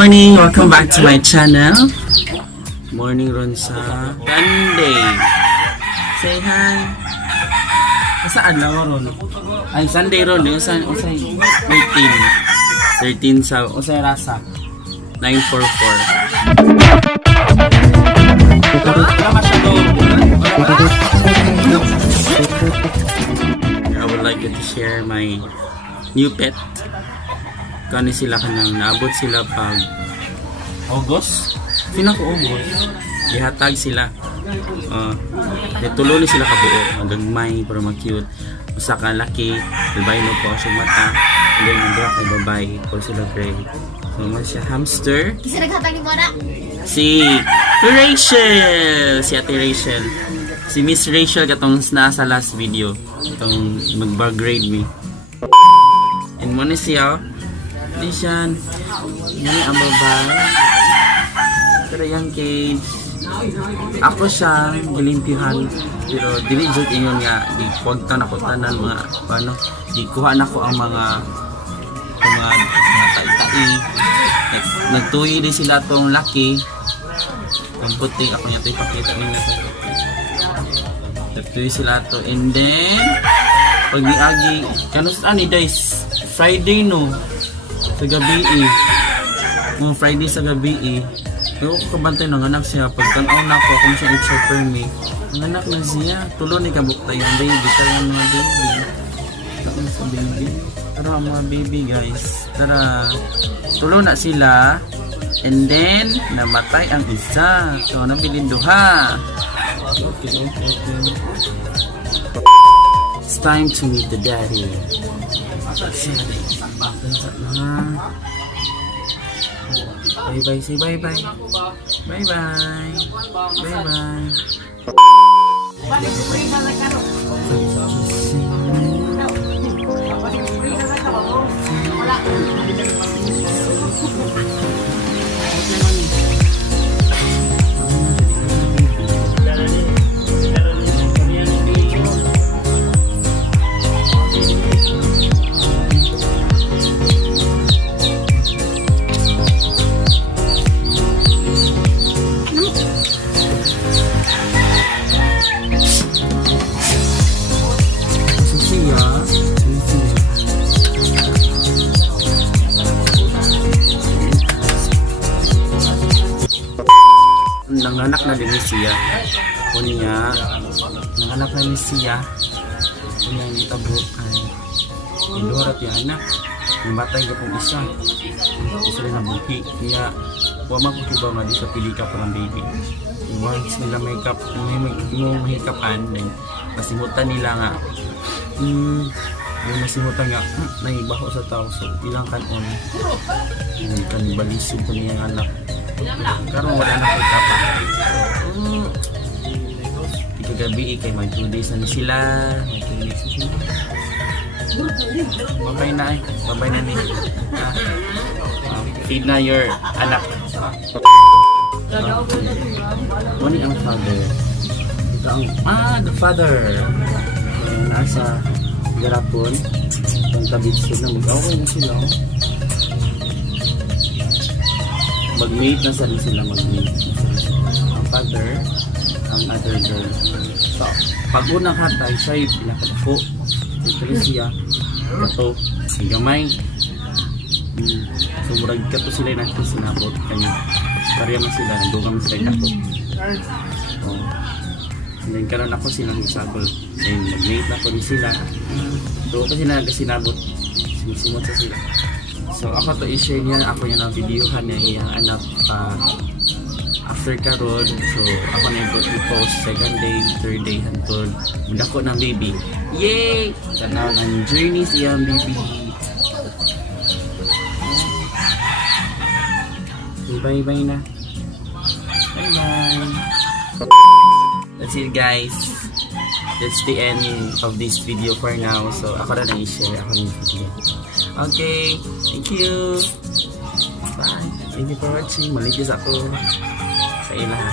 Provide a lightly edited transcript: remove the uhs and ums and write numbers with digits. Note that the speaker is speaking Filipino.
morning! Welcome back to my channel. Morning ron sa Sunday. Say hi. Saan lang ron? Ay, Sunday ron. Usay 13 sa usay rasa. 944. I would like to share my new pet. Kani sila kanang naabot sila pag August. Pinaka August. Gihatag sila. Tulo ni sila kabuo. Magagmay para ma-cute. Usa ka laki, albino po siya mata. And then ang kay babae po sila gray. So man siya hamster. Kasi naghatag ni Mona. Si Rachel. Si Ate Rachel. Si Miss Rachel katong nasa last video. Itong mag-grade me. And muna siya. Di siya. Ini ang babae. Pero yung cage. Ako siya gilimpihan. Pero dili jud ingon nga ipagtan ako tanan mga paano. Ikuha na ko ang mga tai-tai. Nagtuyi din sila tong laki. Ang puti ako niya to ipakita ninyo to. Nagtuyi sila to and then pag niagi kanus ani guys Friday no sa gabi Friday sa gabi Pero ko kabantay ng anak siya. Pagtanaw na ako kung siya i-checker me. Ang anak na siya. Tulo ni kabuktay yung baby. Tara ang mga baby. Tara sa baby. Tara ang mga baby guys. Tara. Tulo na sila. And then, namatay ang isa. So, nabilin duha. Okay. It's time to meet the daddy. Bye-bye, say bye-bye. Bye-bye. Bye-bye. Nanganak na din siya. Kunya, nanganak na din siya. Kunya yung tabo ay iluharat yung anak. Yung batay ka pong isa. Isa rin na buki. Kaya, huwag makukibaw nga di sa pilika parang baby. Once nila may mahikapan, then masimutan nila nga. Yung masimutan nga, naibaho sa tao. So, ilang kanon. Kanibalisip ko niya yung anak. Karon wala na kay papa. Ikagabi kay mag 2 days na sila. Babay na Babay na ni. Feed na your anak. Ano ang father? Ito ang the father. Nasa garapon. Ang tabitsod na mag-away na sila. Mag-mate na sila mag-mate. Ang father, ang other girl. So, pag unang hatay, siya yung pinakatapo. Ito siya. Ito, si gamay. So, murag ka to sila yung natin sinabot. Kanya, karya man sila, nandungan sila yung kapo. So, and then karoon ako silang isabol. And mag-mate na ko din sila. Doon ko sila nagkasinabot. Simot sa sila. So ako to i-share niya, ako yung na-videohan niya yung anak after karon. So ako na yung post second day, third day, hantod mudako ng baby. Yay! Tanaw ng journey siyang baby. So, bye-bye na. Bye-bye. That's it guys. That's the end of this video for now. So ako na i-share ako yung video. Okay, thank you. Bye. Thank you for watching. Maligis ako sa ilaha.